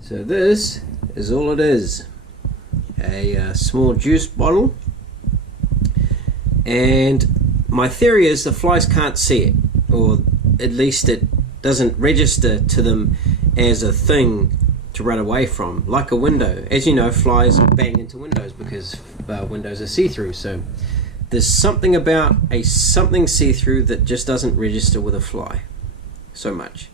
So this is all it is, a small juice bottle, and my theory is the flies can't see it, or at least it doesn't register to them as a thing to run away from, like a window. As you know, flies bang into windows because windows are see-through, so there's something about something see-through that just doesn't register with a fly so much.